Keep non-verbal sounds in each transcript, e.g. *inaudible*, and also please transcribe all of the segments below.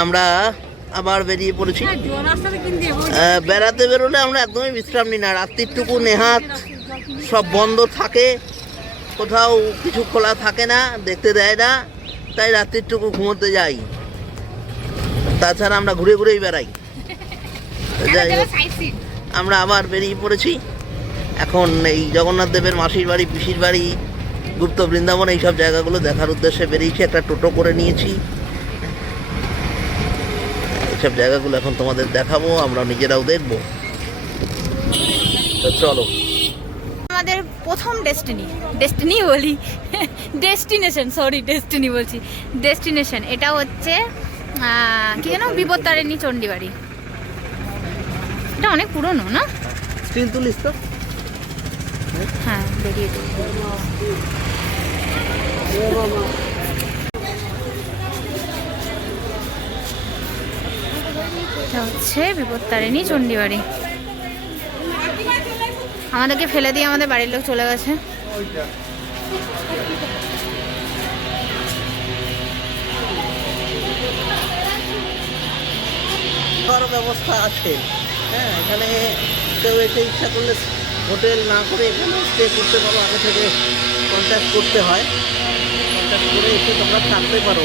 আমরা আবার বেরিয়ে পড়েছি। হ্যাঁ, বেড়াতে বেরোলে আমরা একদমই বিশ্রাম নিই না। রাত্রিটুকু নেহাত সব বন্ধ থাকে কোথাও কিছু খোলা থাকে না দেখতে দেয় না তাই রাত্রিটুকু ঘুমোতে যাই। তাছাড়া আমরা ঘুরে ঘুরেই বেড়াই। যাই আমরা আবার বেরিয়ে পড়েছি। এখন এই জগন্নাথ দেবের মাসির বাড়ি পিসির বাড়ি গুপ্ত বৃন্দাবন এইসব জায়গাগুলো দেখার উদ্দেশ্যে বেরিয়েছি একটা টোটো করে নিয়েছি। এইসব জায়গাগুলো এখন তোমাদের দেখাবো আমরা নিজেরাও দেখব। তো চলো। আমাদের প্রথম ডেস্টিনি ডেস্টিনি বলি ডেস্টিনেশন সরি ডেস্টিনি বলছি। ডেস্টিনেশন এটা হচ্ছে কি যেন বিপত্তারিণী চণ্ডীবাড়ি। এটা অনেক পুরনো না? স্ক্রিন তুলিস তো। হ্যাঁ বেরিয়ে এটা হচ্ছে বিপত্তারিণী চণ্ডীবাড়ি। আমাদেরকে ফেলে দিয়ে আমাদের বাড়ির লোক চলে গেছে। ব্যবস্থা আছে। হ্যাঁ এখানে কেউ এসে ইচ্ছা করলে হোটেল না করে এখানে স্টে করতে পারো, আগে থেকে কন্ট্যাক্ট করতে হয়। কন্ট্যাক্ট করে এসে তোমরা থাকতে পারো।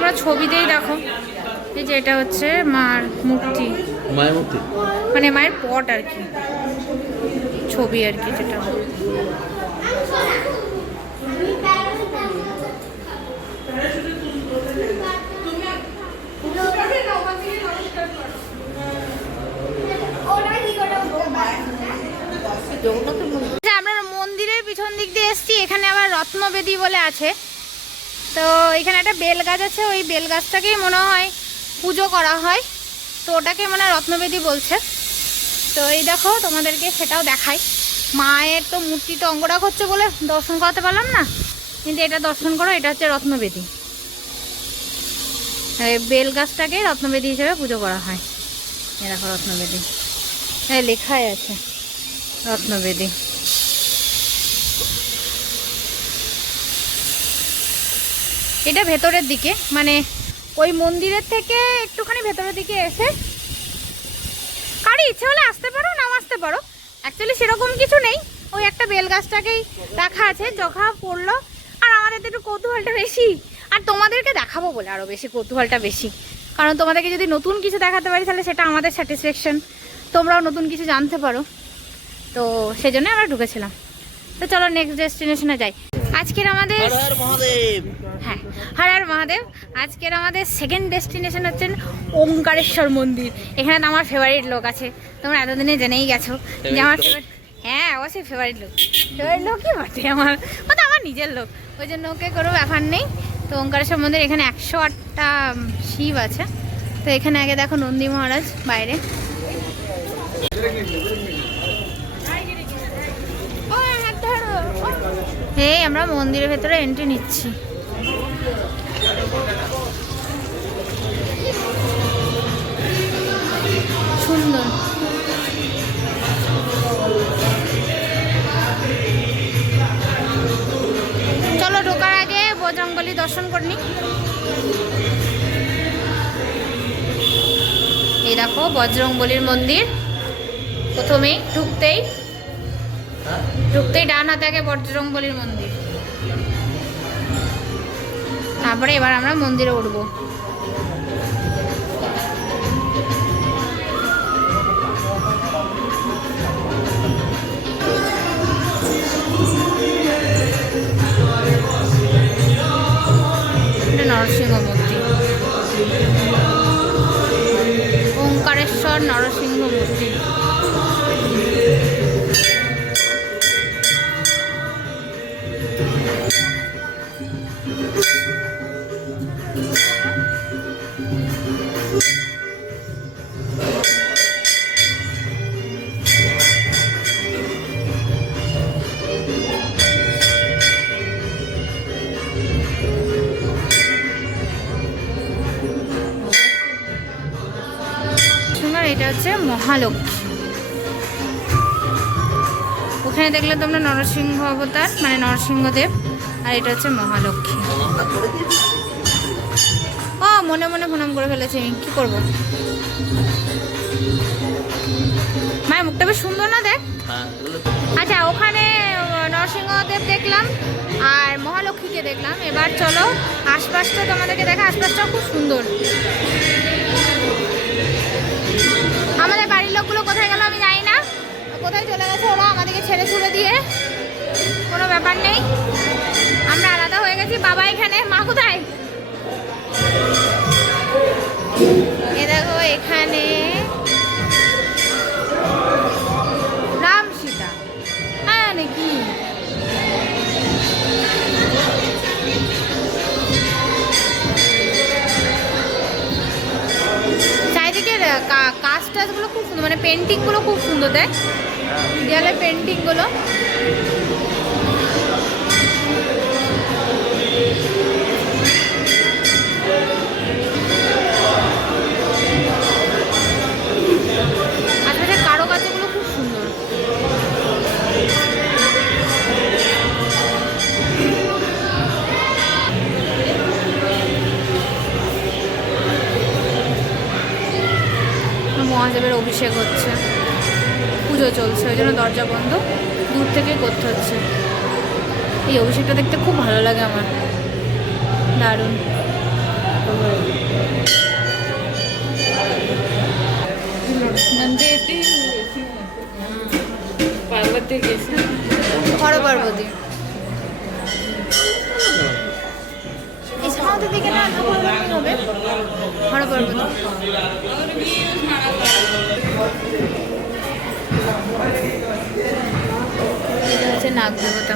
তোমরা ছবিতেই দেখো। এই যে এটা হচ্ছে মার মূর্তি। মায়ের মূর্তি? মানে মায়ের পট আর কি। ছবি আর কি যেটা। আচ্ছা, আমরা মন্দিরের পিছন দিক দিয়ে এসেছি। এখানে আবার রত্নবেদী বলে আছে। একটা বেল গাছ আছে, ওই বেল গাছটাকেই মনে হয় পুজো করা হয়। তো ওটাকে মানে রত্নবেদী বলছে। তো এই দেখো, তোমাদেরকে সেটাও দেখাই। মায়ের তো মূর্তি তো অঙ্গরাগ হচ্ছে বলে দর্শন করাতে পারলাম না। কিন্তু এটা দর্শন করো, এটা হচ্ছে রত্নবেদী। বেল গাছটাকে রত্নবেদী হিসেবে পুজো করা হয়। এ দেখো রত্নবেদী। হ্যাঁ লেখাই আছে। রত্নবেদী। এটা ভেতরের দিকে মানে ওই মন্দিরের থেকে একটুখানি ভেতরের দিকে এসে কারি ইচ্ছে হলে আসতে পারো, নাও আসতে পারো। অ্যাকচুয়ালি সেরকম কিছু নেই, ওই একটা বেল গাছটাকেই রাখা আছে চোখা পড়ল। আর আমাদের একটু কৌতূহলটা বেশি, আর তোমাদেরকে দেখাবো বলে আরও বেশি কৌতূহলটা বেশি। কারণ তোমাদেরকে যদি নতুন কিছু দেখাতে পারি, তাহলে সেটা আমাদের স্যাটিসফ্যাকশন তোমরাও নতুন কিছু জানতে পারো। তো সেই জন্য আমরা ঢুকেছিলাম। তো চলো নেক্সট ডেস্টিনেশনে যাই। আজকের আমাদের হ্যাঁ হর হর মহাদেব। আজকের আমাদের সেকেন্ড ডেস্টিনেশন হচ্ছেন ওঙ্কারেশ্বর মন্দির। এখানে তো আমার ফেভারিট লোক আছে। তোমরা এতদিনে জেনেই গেছো যে আমার favorite- হ্যাঁ অবশ্যই ফেভারিট লোক। ফেভারিট লোকই বটে? আমার ও তো আমার নিজের লোক। ওই জন্য ওকে কোনো ব্যাপার নেই। তো ওঙ্কারেশ্বর মন্দির এখানে একশো আটটা শিব আছে। তো এখানে আগে দেখো নন্দী মহারাজ বাইরে। এই আমরা মন্দিরের ভেতরে এন্ট্রি নিচ্ছি। সুন্দর। চলো ঢোকার আগে বজরঙ্গলি দর্শন করে নি এই দেখো বজরংবলির মন্দির। প্রথমেই ঢুকতেই ঢুকতেই ডান হাতে আগে বজরংবলির মন্দির। তারপরে এবার আমরা মন্দিরে উঠবো। নরসিংহ মূর্তি মহালক্ষ্মী ওখানে দেখলে তোমরা নরসিংহ অবতার মানে নরসিংহদেব আর এটা হচ্ছে মহালক্ষ্মী। ও মনে মনে প্রণাম করে ফেলেছি আমি কি করব? মায়ের মুখটা বেশ সুন্দর না দেখ? হ্যাঁ। আচ্ছা ওখানে নরসিংহদেব দেখলাম আর মহালক্ষ্মীকে দেখলাম। এবার চলো আশপাশটা তোমাদেরকে দেখা আশপাশটাও খুব সুন্দর। আমাদের বাড়ির লোকগুলো কোথায় গেল আমি জানি না। কোথায় চলে গেছে ওরা আমাদেরকে ছেড়ে ছুড়ে দিয়ে। কোনো ব্যাপার নেই। আমরা আলাদা হয়ে গেছি। বাবা এখানে, মা কোথায়? এ দেখো, এখানে পেন্টিংগুলো খুব সুন্দর দেখ। দেয়ালের পেন্টিংগুলো। মহাদেবের অভিষেক হচ্ছে। পুজো চলছে ওই জন্য দরজা বন্ধ। দূর থেকে করতে হচ্ছে। এই অভিষেকটা দেখতে খুব ভালো লাগে আমার। দারুণ। পার্বতী পার্বতী এই সামাদের দিকে না হবে? হর পার্বতী হচ্ছে নাগ দেবতা।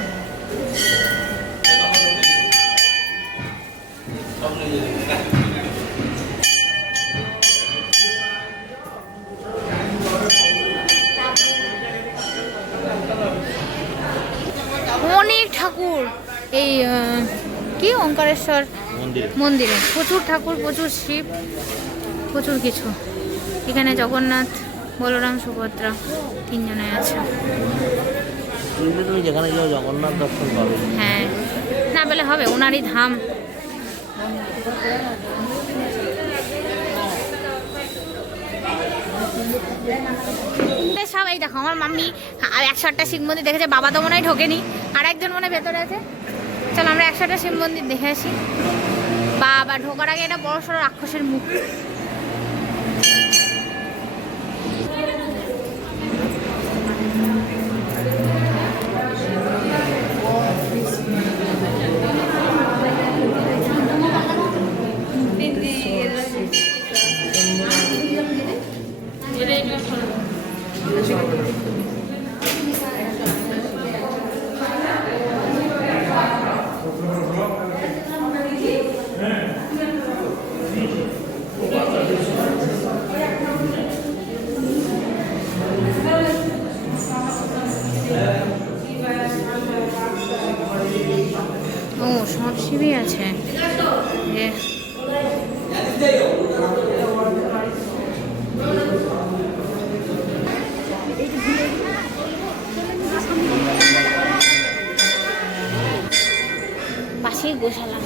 অনেক ঠাকুর, এই কি, ওঙ্কারেশ্বর? মন্দিরে? প্রচুর ঠাকুর প্রচুর শিব প্রচুর কিছু। এখানে জগন্নাথ বলরাম সুভদ্রা তিনজনে আছে। তুমি যেখানে যাও জগন্নাথ দর্শন পাবে। হ্যাঁ। না বলে হবে ওনারই ধাম। সব এই দেখো আমার মাম্মি আর একশো আটটা শিব মন্দির দেখেছে বাবা তো মনে হয় ঢোকেনি। আর একজন মনে হয় ভেতরে আছে। চলো, আমরা একশো আটটা শিব মন্দির দেখে আসি। বাবা, ঢোকার আগে এটা বড় সড়ো রাক্ষসের মুখ। আছে। পাশেই *laughs* গোশালা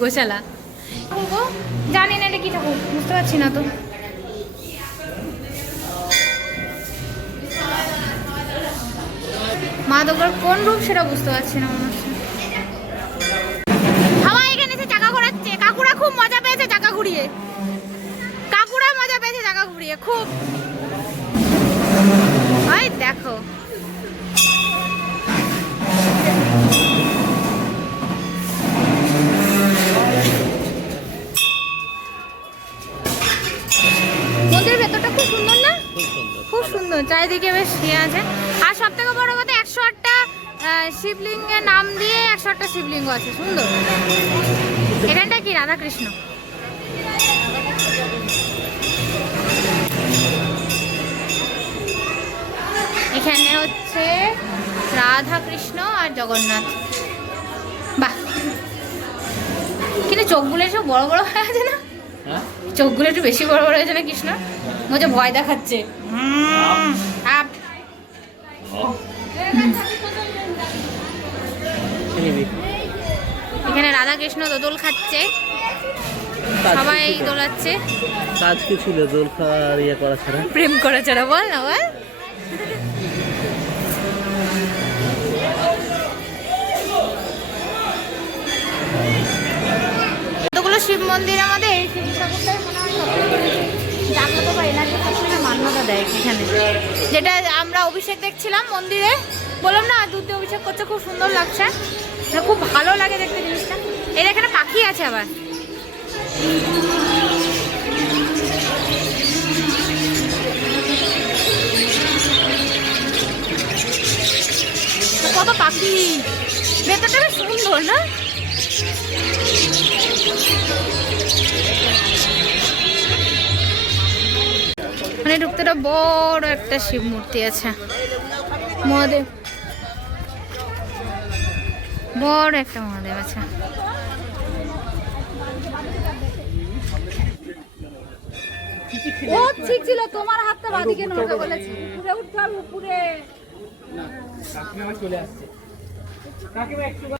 গোশালা? জানি না এটা কি ঠাকুর বুঝতে পারছি না তো। মা দুর্গার কোন রূপ সেটা বুঝতে পারছি না মনে হচ্ছে। হাওয়া এখানে এসে চাকা ঘোরাচ্ছে। কাকুরা খুব মজা পেয়েছে চাকা ঘুরিয়ে। কাকুরা মজা পেয়েছে চাকা ঘুরিয়ে। খুব সুন্দর চারিদিকে বেশ ইয়ে আছে। আর সব থেকে বড় কথা একশো আটটা শিবলিঙ্গের নাম দিয়ে একশো আটটা শিবলিঙ্গ আছে সুন্দর। এখানটা কি রাধাকৃষ্ণ? এখানে হচ্ছে রাধা কৃষ্ণ আর জগন্নাথ। বাহ! কিন্তু চোখগুলো সব বড় বড় হয়ে আছে না? হ্যাঁ? চোখগুলো একটু বেশি বড় বড় হয়েছে না কৃষ্ণ? হচ্ছে ভয় দেখাচ্ছে। আপ। এখানে রাধা কৃষ্ণ দোদল খাচ্ছে। সবাই দোলাচ্ছে। কাজ কি ছিল দোল খাওয়ার ইয়ে করা ছাড়া। প্রেম করেছে না বল না বল। কতগুলো শিব মন্দির আমাদের? শিব ঠাকুরটাই মনে হয় জাগ্রত বা এনার্জি সবসময় মান্যতা দেয় এখানে। যেটা আমরা অভিষেক দেখছিলাম মন্দিরে, বললাম না, দুধ অভিষেক করছে, খুব সুন্দর লাগছে। খুব ভালো লাগে দেখতে জিনিসটা। এর এখানে পাখি আছে আবার। কত পাখি। ভেতরটা বেশ সুন্দর, না? মানে ঢুকতে একটা বড় একটা শিব মূর্তি আছে। মহাদেব। বড় একটা মহাদেব আছে। ও ঠিক ছিল তোমার হাতটা বাদিকে নড়তে বলেছি। উপরে উঠতে হবে উপরে।